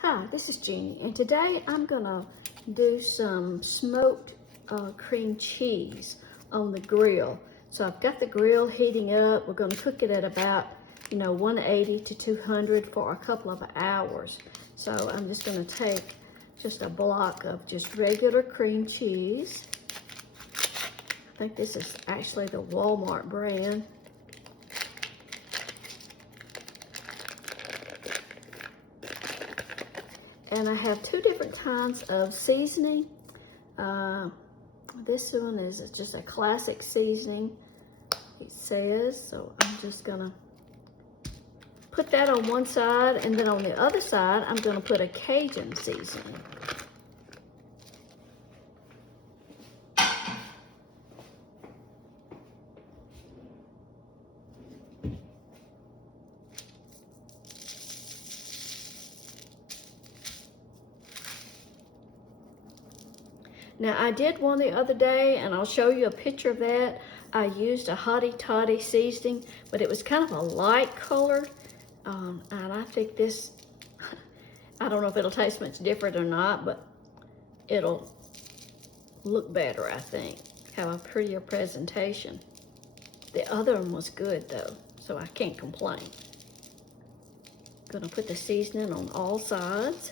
Hi, this is Jeannie, and today I'm gonna do some smoked cream cheese on the grill. So I've got the grill heating up. We're gonna cook it at about 180 to 200 for a couple of hours. So I'm just gonna take just a block of just regular cream cheese. I think this is actually the Walmart brand. And I have two different kinds of seasoning. This one is just a classic seasoning, it says. So I'm just gonna put that on one side, and then on the other side, I'm gonna put a Cajun seasoning. Now, I did one the other day, and I'll show you a picture of that. I used a hottie toddy seasoning, but it was kind of a light color. And I think this, I don't know if it'll taste much different or not, but it'll look better, I think. Have a prettier presentation. The other one was good, though, so I can't complain. Gonna put the seasoning on all sides.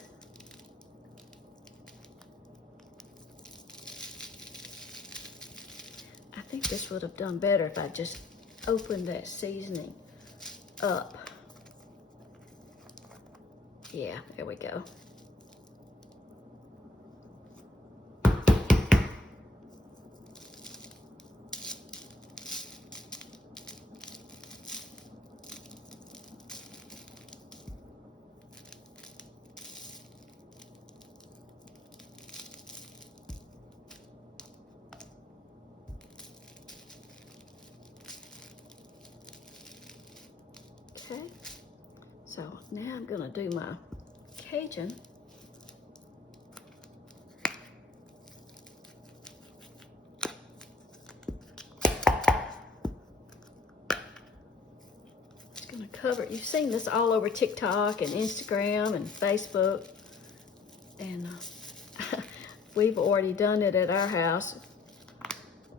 I think this would have done better if I just opened that seasoning up. Yeah, there we go. Okay, so now I'm gonna do my Cajun. Just gonna cover it. You've seen this all over TikTok and Instagram and Facebook, and we've already done it at our house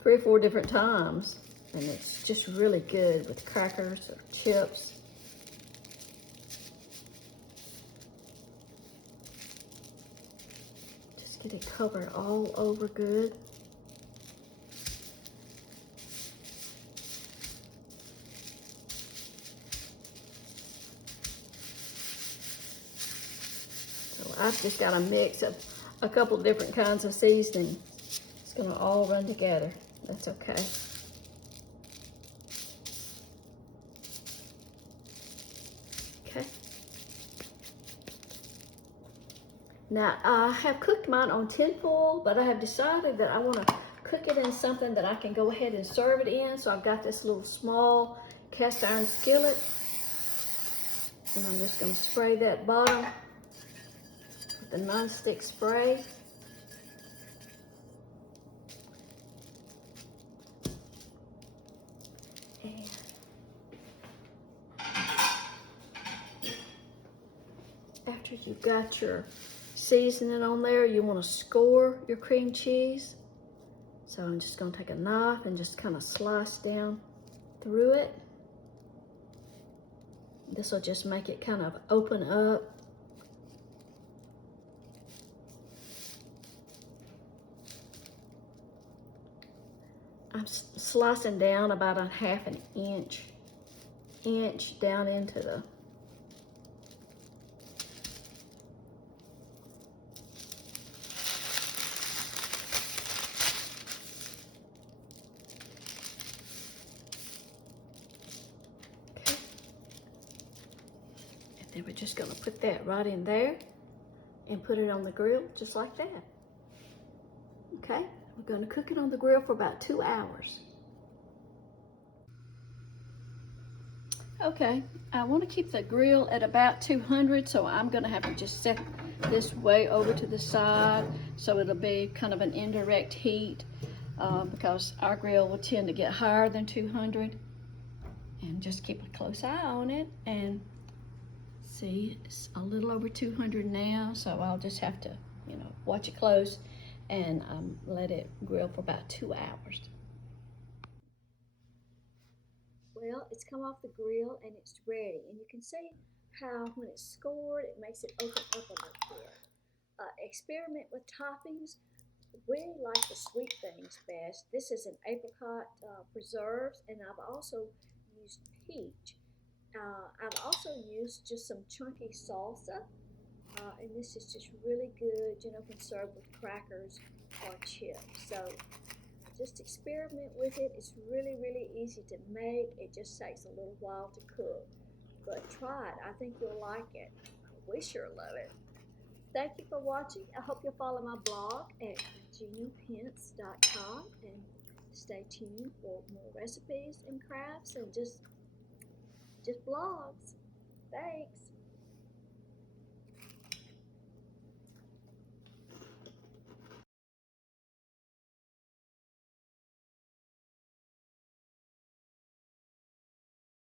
3 or 4 different times, and it's just really good with crackers or chips. Get it covered all over good. So I've just got a mix of a couple different kinds of seasoning. It's gonna all run together. That's okay. Okay. Now, I have cooked mine on tin foil, but I have decided that I want to cook it in something that I can go ahead and serve it in. So I've got this little small cast iron skillet, and I'm just going to spray that bottom with the non-stick spray. And after you've got your seasoning on there, you want to score your cream cheese. So I'm just going to take a knife and just kind of slice down through it. This will just make it kind of open up. I'm slicing down about a ½ an inch down into the and we're just going to put that right in there and put it on the grill just like that. Okay, we're going to cook it on the grill for about 2 hours. Okay, I want to keep the grill at about 200, so I'm going to have to just set this way over to the side so it'll be kind of an indirect heat because our grill will tend to get higher than 200. And just keep a close eye on it and See, it's a little over 200 now, so I'll just have to, watch it close and let it grill for about 2 hours. Well, it's come off the grill and it's ready. And you can see how when it's scored, it makes it open up a little bit. Experiment with toppings. We like the sweet things best. This is an apricot preserves, and I've also used peach. I've also used just some chunky salsa, and this is just really good, when served with crackers or chips. So just experiment with it. It's really, really easy to make. It just takes a little while to cook. But try it. I think you'll like it. We sure love it. Thank you for watching. I hope you'll follow my blog at GinaPence.com and stay tuned for more recipes and crafts and just blogs. Thanks.